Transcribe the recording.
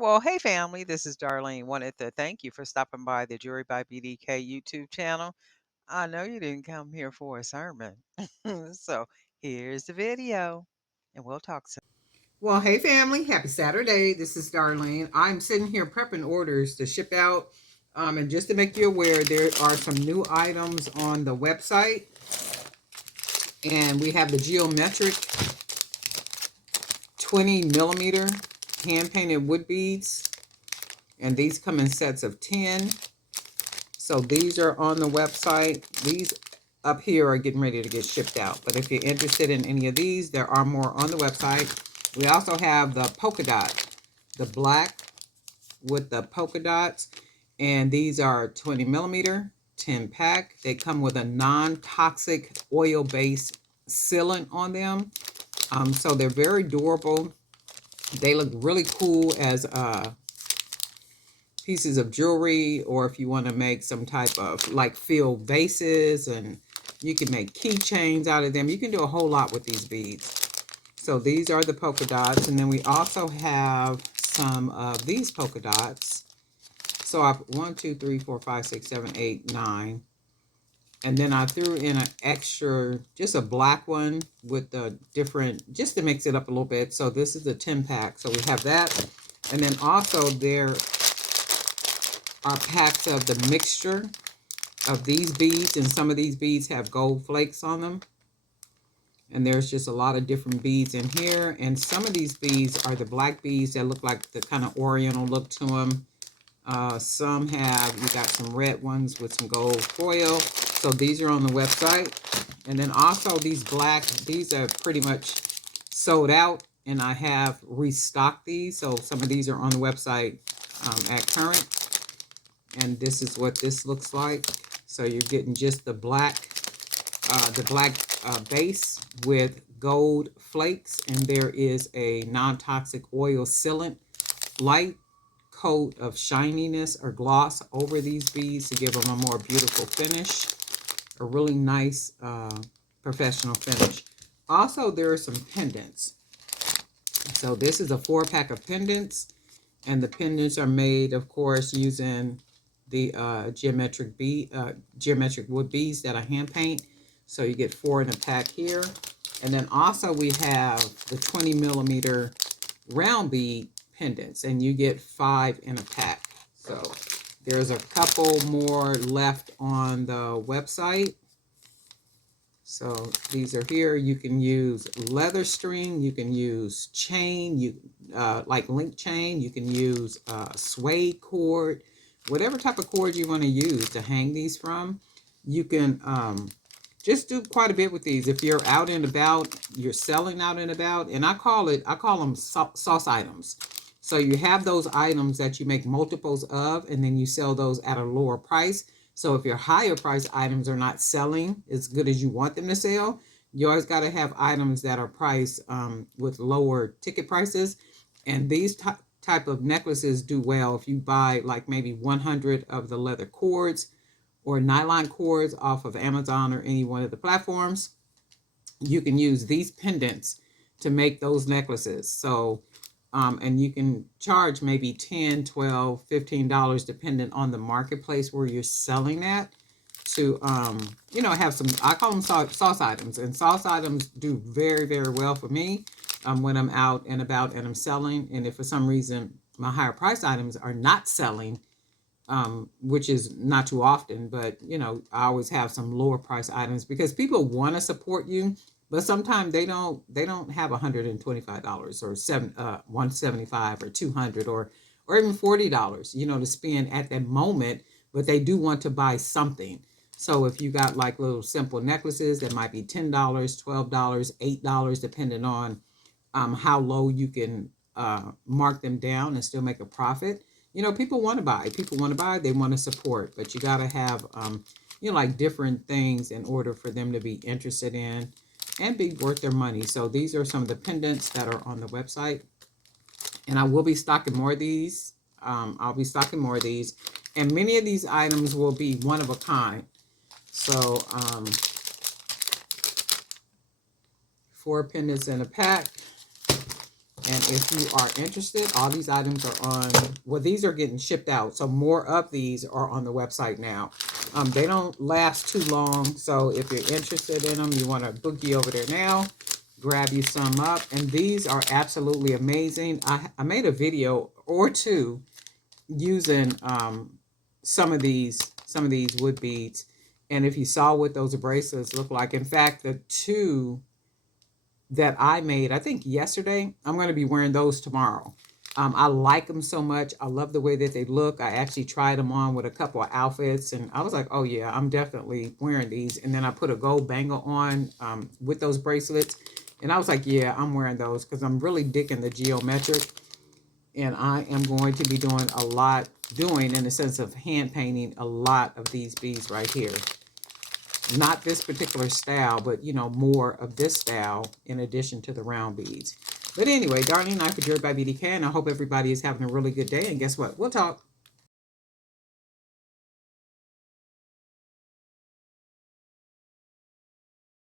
Well, hey family, this is Darlene. Wanted to thank you for stopping by the Jewelry by BDK YouTube channel. I know you didn't come here for a sermon. So here's the video, and we'll talk soon. Well, hey family, happy Saturday. This is Darlene. I'm sitting here prepping orders to ship out. And just to make you aware, there are some new items on the website. And we have the geometric 20 millimeter hand painted wood beads. And these come in sets of 10. So these are on the website. These up here are getting ready to get shipped out. But if you're interested in any of these, there are more on the website. We also have the polka dot, the black with the polka dots, and these are 20 millimeter 10 pack. They come with a non-toxic oil-based sealant on them, so they're very durable. They look really cool as pieces of jewelry, or if you want to make some type of like filled vases, and you can make keychains out of them. You can do a whole lot with these beads. So these are the polka dots, and then we also have some of these polka dots. So I 1, 2, 3, 4, 5, 6, 7, 8, 9. And then I threw in an extra, just a black one with the different, just to mix it up a little bit. So this is a 10 pack. So we have that. And then also there are packs of the mixture of these beads. And some of these beads have gold flakes on them. And there's just a lot of different beads in here. And some of these beads are the black beads that look like the kind of oriental look to them. Some have, you got some red ones with some gold foil. So these are on the website. And then also these black, these are pretty much sold out. And I have restocked these. So some of these are on the website at current. And this is what this looks like. So you're getting just the black base with gold flakes. And there is a non-toxic oil sealant, light coat of shininess or gloss over these beads to give them a more beautiful finish, a really nice professional finish. Also, there are some pendants. So this is a 4-pack of pendants, and the pendants are made, of course, using the geometric wood beads that I hand paint. So you get 4 in a pack here. And then also we have the 20 millimeter round bead pendants, and you get 5 in a pack. So there's a couple more left on the website. So these are here. You can use leather string, you can use chain, like link chain, you can use suede cord, whatever type of cord you want to use to hang these from. You can just do quite a bit with these. If you're out and about, you're selling out and about, and I call them sauce items. So you have those items that you make multiples of, and then you sell those at a lower price. So if your higher price items are not selling as good as you want them to sell, you always got to have items that are priced with lower ticket prices. And these type of necklaces do well if you buy like maybe 100 of the leather cords or nylon cords off of Amazon or any one of the platforms. You can use these pendants to make those necklaces. So and you can charge maybe $10, $12, $15 depending on the marketplace where you're selling at, to have some, I call them sauce items, and sauce items do very, very well for me when I'm out and about and I'm selling. And if for some reason my higher price items are not selling, which is not too often, but I always have some lower price items because people want to support you, but sometimes they don't have $125 or $175 or $200 or even $40, to spend at that moment, but they do want to buy something. So if you got like little simple necklaces that might be $10, $12, $8, depending on how low you can mark them down and still make a profit. People want to buy. They want to support, but you got to have, like different things in order for them to be interested in and be worth their money. So these are some of the pendants that are on the website, and I will be stocking more of these. I'll be stocking more of these, and many of these items will be one of a kind. So 4 pendants in a pack. And if you are interested, all these items are on, well, these are getting shipped out. So more of these are on the website now. They don't last too long. So if you're interested in them, you want to boogie over there now, grab you some up. And these are absolutely amazing. I made a video or two using some of these wood beads. And if you saw what those bracelets look like, in fact, the two that I made, I think yesterday, I'm going to be wearing those tomorrow. I like them so much. I love the way that they look. I actually tried them on with a couple of outfits, and I was like, oh yeah, I'm definitely wearing these. And then I put a gold bangle on with those bracelets, and I was like, yeah, I'm wearing those because I'm really digging the geometric. And I am going to be doing in the sense of hand painting a lot of these beads right here. Not this particular style, but more of this style in addition to the round beads. But anyway, Darlene and I for Jewelry by BDK, and I hope everybody is having a really good day. And guess what? We'll talk.